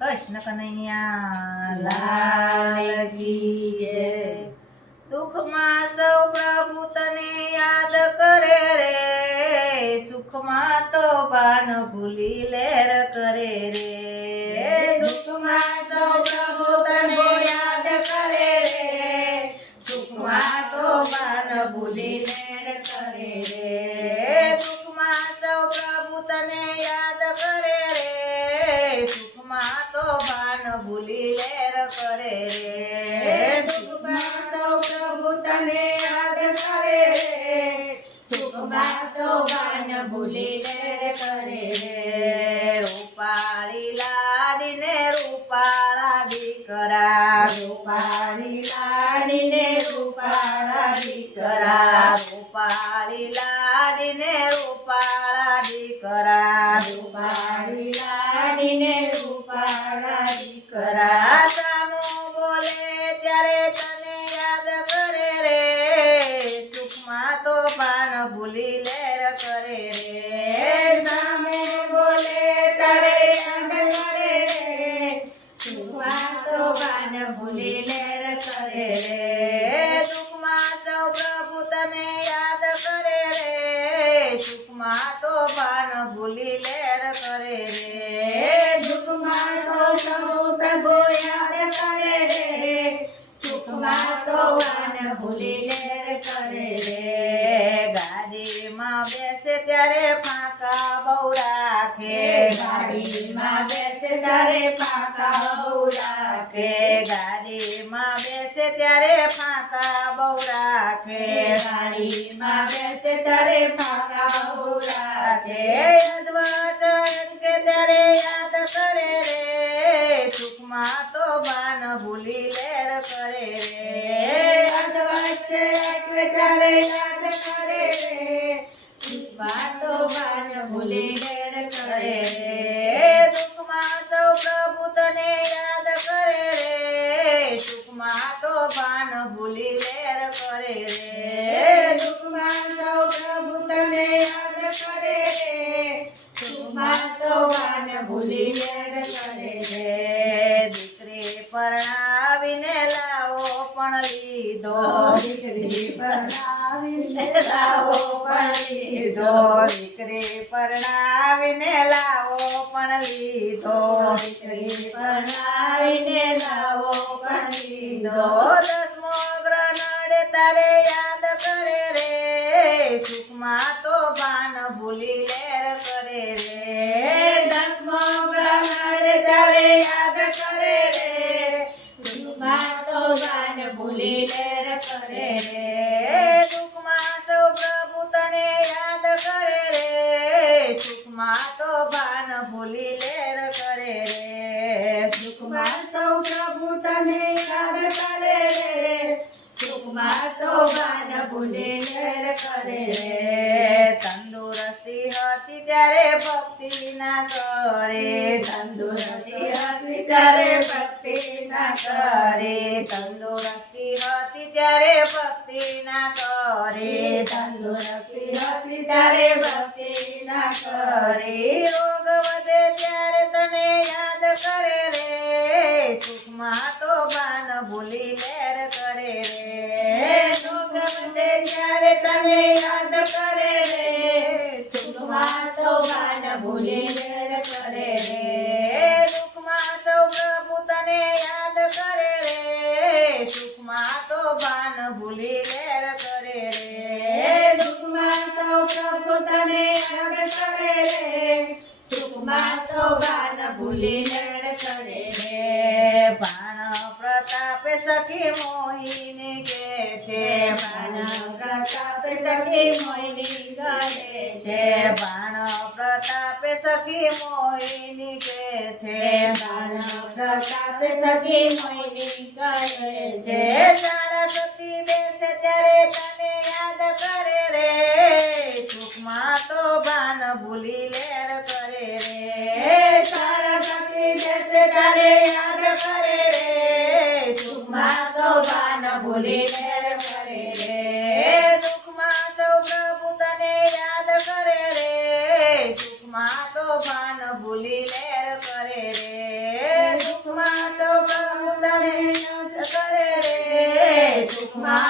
કૃષ્ણ કનૈયા લાલ કી જય। દુઃખમાં સૌ પ્રભુ તને યાદ કરે રે, સુખમાં તો ભાન ભૂલી લેર કરે રે। દુઃખમાં સૌ પ્રભુ તને યાદ કરે રે, સુખમાં તો ભાન ભૂલી લેર કરે રે। દુઃખમાં સૌ પ્રભુ તને યાદ કરે રે, સુખમાં તો ભાન ભૂલી લેર કરે રે। સુખમાં સૌ પ્રભુ તને યાદ કરે રે, સુખમાં તો ભાન ભૂલી લેર કરે રે। રૂપાળી લાડીને રૂપાળા દીકરા, રૂપાળી લાડીને રૂપાળા દીકરા, રૂપાળી લાડીને રૂપાળા દીકરા, રૂપાળી લાડીને રૂપાળા દીકરા। સામું બોલે ત્યારે તને યાદ કરે રે, સુખમાં તો ભાન ભૂલી લેર કરે રે। સામે બોલે ત્યારે યાદ કરે રે, સુખમાં તો ભાન ભૂલી લેર કરે રે। દુઃખમાં સૌ પ્રભુ તને યાદ કરે રે, સુખમાં તો ભાન ભૂલી લેર કરે રે। દુઃખમાં તો સૌ પ્રભુ યાદ કરે રે, સુખમાં તો ભાન ભૂલી લેર કરે રે। ગાડીમાં બેસે ત્યારે ફાંકા બહુ રાખે, ગાડીમાં બેસે ત્યારે ફાંકા બહુ રાખે, ગાડીમાં બેસે ત્યારે ફાંકા બહુ રાખે, ગાડીમાં બેસે ત્યારે ફાંકા બહુ રાખે। અદવટ કે ત્યારે યાદ કરે રે, સુખમાં તો ભાન ભૂલી લેર કરે રે। અદવટ કે ત્યારે યાદ કરે રે, સુખમાં તો ભાન ભૂલી લેર કરે રે। દુઃખમાં સૌ પ્રભુ તને યાદ કરે રે, સુખમાં તો ભાન ભૂલી લેર કરે રે। દુઃખમાં સૌ પ્રભુ તને યાદ કરે રે, સુખમાં તો ભાન ભૂલી લેર કરે રે। દીકરી પરણાવીને લાવો પણ લીધો, દીકરી પરણાવીને લાવો પણ લીધો, દીકરી પરણાવીને લાવો પણ લીધો, દીકરી પરણાવીને લાવો પણ લીધો। દસમો ગ્રહ નડે તારે યાદ કરે રે, સુખમાં તો ભાન ભૂલી લેર કરે રે। દસમો ગ્રહ નડે તારે યાદ કરે રે, સુખમાં તો ભાન ભૂલી લેર કરે રે। દુઃખમાં સૌ પ્રભુ તને યાદ કરે રે, સુખમાં તો ભાન ભૂલી લેર કરે રે। સુખમાં સૌ પ્રભુ તને યાદ કરે રે, સુખમાં તો ભાન ભૂલી લેર કરે રે। તંદુરસ્તી હતી ત્યારે ભક્તિ ના કરે, તંદુરસ્તી હતી ત્યારે ભક્તિ ના કરે, તંદુરસ્તી હતી ત્યારે ભક્તિ ના કરે, તંદુરસ્તી હતી ત્યારે ભક્તિ ના કરે। રોગ વધે ત્યારે તને યાદ કરે રે, સુખમાં તો ભાન ભૂલી લેર કરે રે। રોગ વધે ત્યારે તને યાદ કરે રે, સુખમાં તો ભાન ભૂલી લેર કરે રે। દુઃખમાં સૌ પ્રભુ તને યાદ કરે રે, સુખમાં તો ભાન ભૂલી લેર કરે રે। દુઃખમાં સૌ પ્રભુ તને યાદ કરે રે, સુખમાં તો ભાન ભૂલી લેર કરે રે। ભાણ પ્રતાપે સખી મોહિની કે છે, ભાણ પ્રતાપે સખી મોહિની કહે છે, ભાણ પ્રતાપે સખી મોહિની કે છે, ભાણ પ્રતાપે સખી મોહિની કહે છે। સરસ્વતી બેસે ત્યારે તને યાદ કરે રે, સુખમાં તો ભાન ભૂલી લેર કરે રે। સરસ્વતી બેસે ત્યારે યાદ કરે રે, સુખમાં તો ભાન ભૂલી લેર કરે રે। દુઃખમાં સૌ પ્રભુ તને યાદ કરે રે, સુખમાં તો ભાન ભૂલી લેર કરે રે। સુખમાં